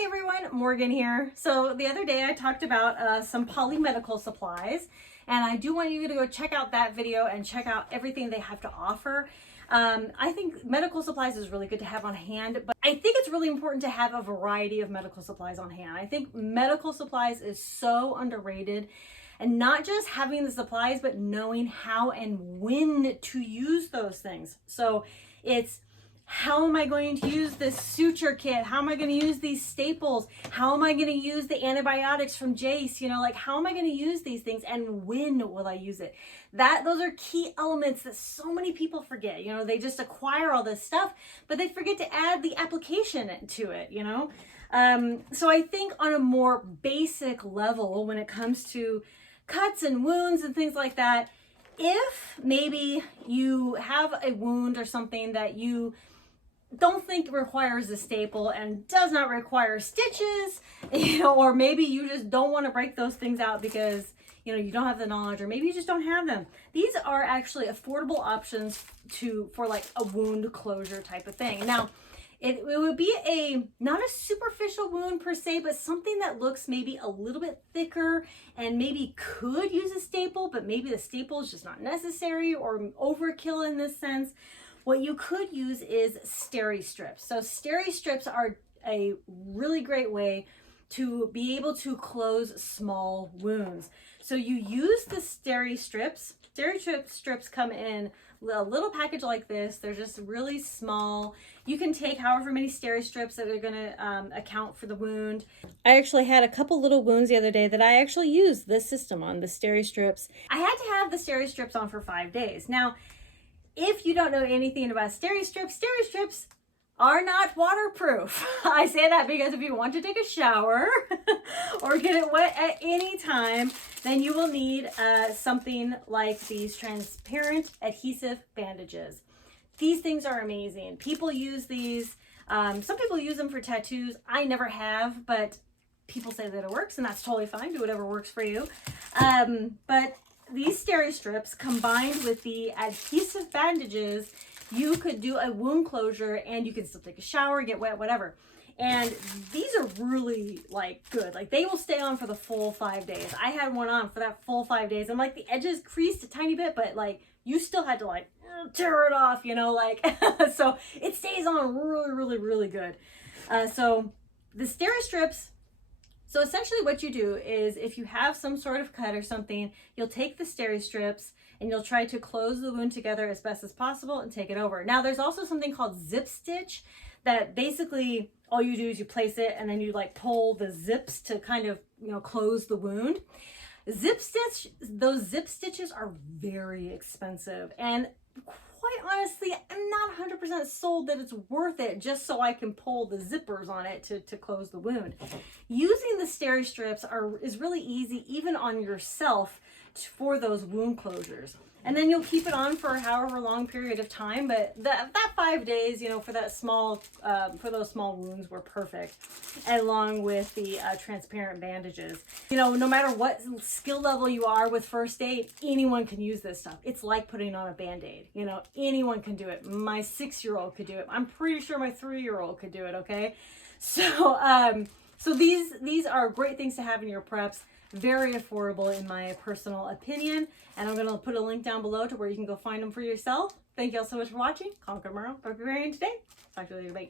Hi everyone, Morgan here. So the other day I talked about some polymedical supplies, and I do want you to go check out that video and check out everything they have to offer. I think medical supplies is really good to have on hand, but I think it's really important to have a variety of medical supplies on hand. I think medical supplies is so underrated, and not just having the supplies, but knowing how and when to use those things. So it's, how am I going to use this suture kit? How am I going to use these staples? How am I going to use the antibiotics from Jace? You know, like, how am I going to use these things, and when will I use it? Those are key elements that so many people forget. You know, they just acquire all this stuff, but they forget to add the application to it, you know? So I think on a more basic level, when it comes to cuts and wounds and things like that, if maybe you have a wound or something that you don't think requires a staple and does not require stitches, you know, or maybe you just don't want to break those things out because, you know, you don't have the knowledge, or maybe you just don't have them. These are actually affordable options for like a wound closure type of thing. Now, it would be not a superficial wound per se, but something that looks maybe a little bit thicker and maybe could use a staple, but maybe the staple is just not necessary or overkill in this sense. What you could use is steri strips. So steri strips are a really great way to be able to close small wounds. So you use the steri strips. Steri strips come in a little package like this. They're just really small. You can take however many steri strips that are going to account for the wound. I actually had a couple little wounds the other day that I actually used this system on, the steri strips. I had to have the steri strips on for 5 days. Now, if you don't know anything about steri strips are not waterproof. I say that because if you want to take a shower or get it wet at any time, then you will need something like these transparent adhesive bandages. These things are amazing. People use these. Some people use them for tattoos. I never have, but people say that it works, and that's totally fine. Do whatever works for you. But these steri strips combined with the adhesive bandages, you could do a wound closure and you can still take a shower, get wet, whatever. And these are really like good. Like, they will stay on for the full 5 days. I had one on for that full 5 days. And like, the edges creased a tiny bit, but like, you still had to like tear it off, you know, like, so it stays on really, really, really good. So the steri strips, so essentially what you do is, if you have some sort of cut or something, you'll take the steri strips and you'll try to close the wound together as best as possible and take it over. Now, there's also something called zip stitch that basically all you do is you place it and then you like pull the zips to kind of, you know, close the wound. Those zip stitches are very expensive, and quite honestly, I'm not 100% sold that it's worth it just so I can pull the zippers on it to close the wound. Using the steri strips is really easy, even on yourself, for those wound closures. And then you'll keep it on for however long period of time, but that 5 days, you know, for those small wounds were perfect, along with the transparent bandages. You know, no matter what skill level you are with first aid, anyone can use this stuff. It's like putting on a Band-Aid. You know, anyone can do it. My 6-year-old could do it. I'm pretty sure my 3-year-old could do it, okay? So, so these are great things to have in your preps. Very affordable in my personal opinion, and I'm going to put a link down below to where you can go find them for yourself. Thank you all so much for watching. Conquer tomorrow, preparing today. Talk to you later. Bye.